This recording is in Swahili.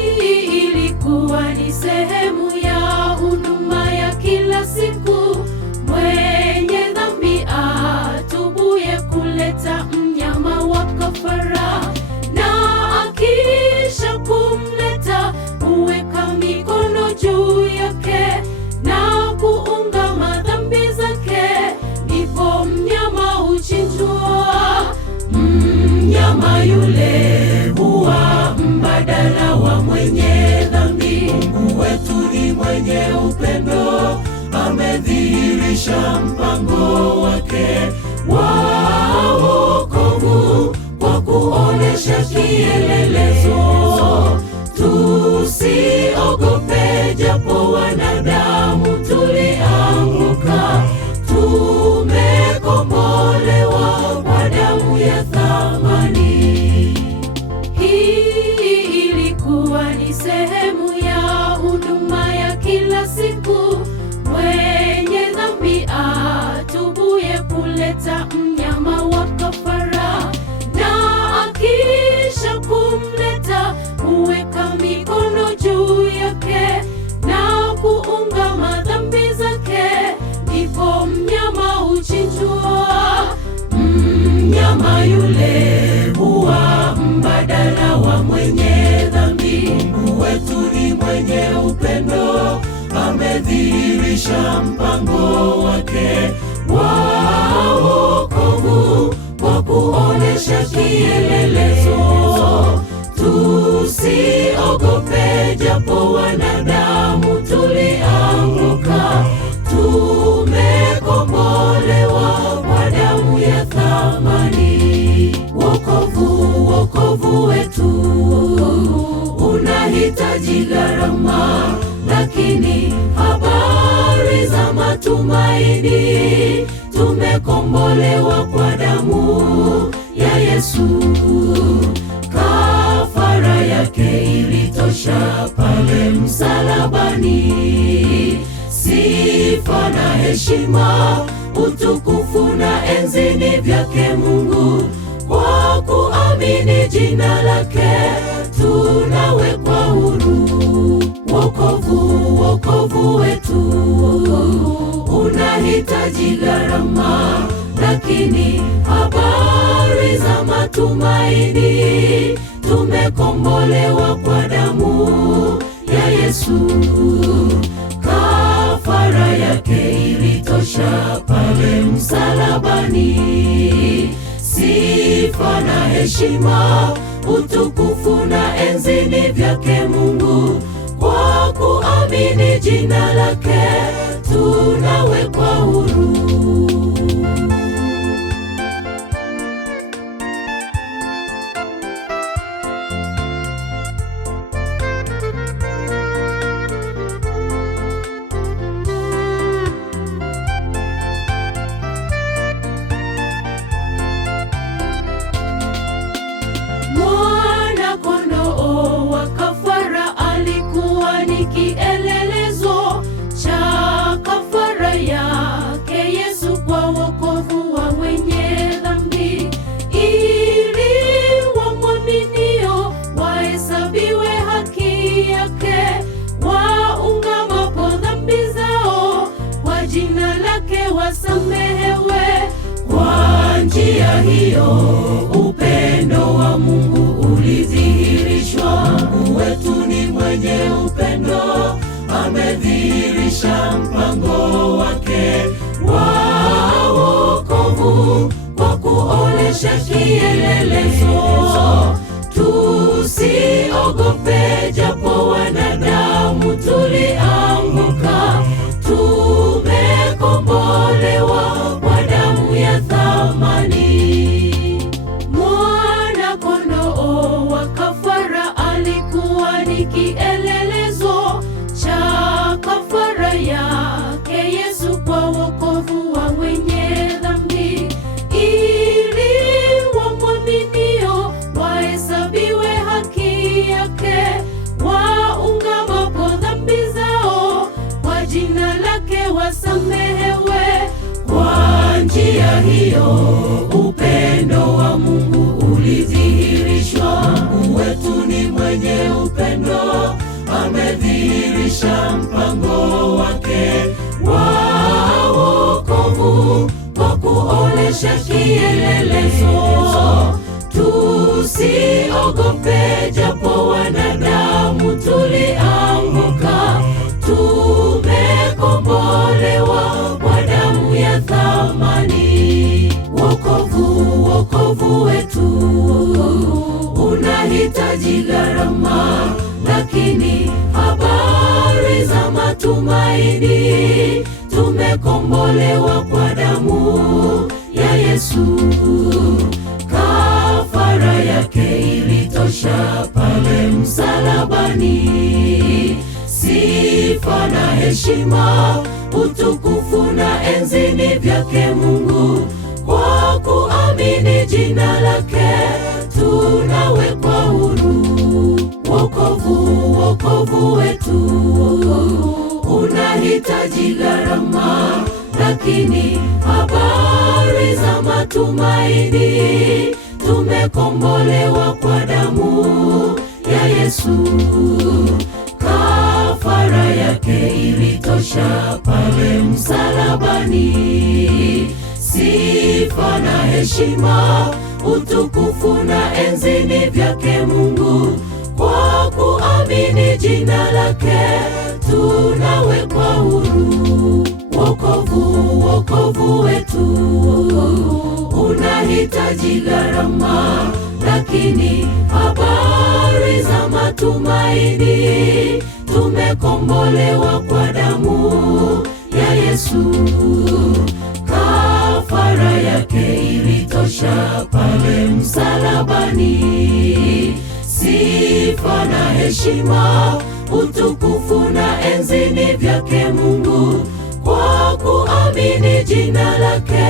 Hii ilikuwa ni sehemu ya huduma ya kila siku. Mwenye dhambi atubuye kuleta mnyama wa kafara, na akisha kumleta huweka mikono juu yake na kuungama dhambi zake, ndipo mnyama huchinjwa. Mnyama yule huwa mbadala wa mwenye dhambi. Mungu wetu ni mwenye upendo, amedhihirisha mpango wake wa wokovu kwa kuonesha kielelezo. Tusiogope japo wanadamu tulianguka, tumekombolewa kwa damu ya thamani. Hii ilikuwa ni sehemu ya huduma ya kila siku. Mwenye dhambi atubuye kuleta mnyama wa kafara, na akisha kumleta huweka mikono juu yake na kuungama dhambi zake, ndipo mnyama huchinjwa. Mnyama yule huwa mbadala wa mwenye dhambi. Mungu wetu ni mwenye upendo, amedhihirisha mpango wake wa wokovu kwa kuonesha kielelezo. Tusiogope japo wanadamu tulianguka, tumekombolewa kwa damu ya thamani. Wokovu wetu unahitaji gharama, lakini habari za matumaini, tumekombolewa kwa damu ya Yesu. Kafara yake ilitosha pale msalabani. Sifa na heshima, utukufu na enzi ni vyake Mungu. Kwa kuamini jina lake tunawekwa huru. Wokovu wetu unahitaji gharama, lakini habari za matumaini, tumekombolewa kwa damu ya Yesu. Kafara yake ilitosha pale msalabani. Sifa na heshima, utukufu na enzi ni vyake Mungu. Kwa kuamini jina lake tunawekwa huru. Kielelezo cha kafara yake Yesu kwa wokovu wa wenye dhambi, ili wamwaminio wahesabiwe haki yake, waungamapo dhambi zao kwa jina lake wasamehewe. Kwa njia hiyo upendo wa Mungu ulidhihirishwa. Mungu wetu ni mwenye upendo, amedhihirisha mpango wake wa wokovu kwa kuonesha kielelezo. Tusiogope japo wanadamu tulianguka, tumekombolewa kwa damu ya thamani. Mwana kondoo wa kafara alikuwa ni kielelezo cha kafara yake Yesu kwa wokovu wa wenye dhambi, ili wamwaminio wahesabiwe haki yake, waungamapo dhambi zao kwa jina lake wasamehewe. Kwa njia hiyo upendo wa Mungu ulidhihirishwa. Mungu wetu ni mwenye upendo, amedhihirisha mpango wake wa wokovu kwa kuonesha kielelezo. Tusiogope japo wanadamu tulianguka, tumekombolewa kwa damu ya thamani. Wokovu wetu unahitaji gharama, lakini habari za matumaini, tumekombolewa kwa damu ya Yesu. Kafara yake ilitosha pale msalabani. Sifa na heshima, utukufu na enzi ni vyake Mungu. Kwa kuamini jina lake tunawekwa huru. Wokovu wetu unahitaji gharama, lakini habari za matumaini, tumekombolewa kwa damu ya Yesu. Kafara yake ilitosha pale msalabani. Sifa na heshima, utukufu na enzi ni vyake Mungu. Kwa kuamini jina lake tunawekwa huru. Wokovu wetu unahitaji gharama, lakini habari za matumaini, tumekombolewa kwa damu ya Yesu. Kafara yake ilitosha pale msalabani. Sifa na heshima, utukufu na enzi ni vyake Mungu. Kwa kuamini jina lake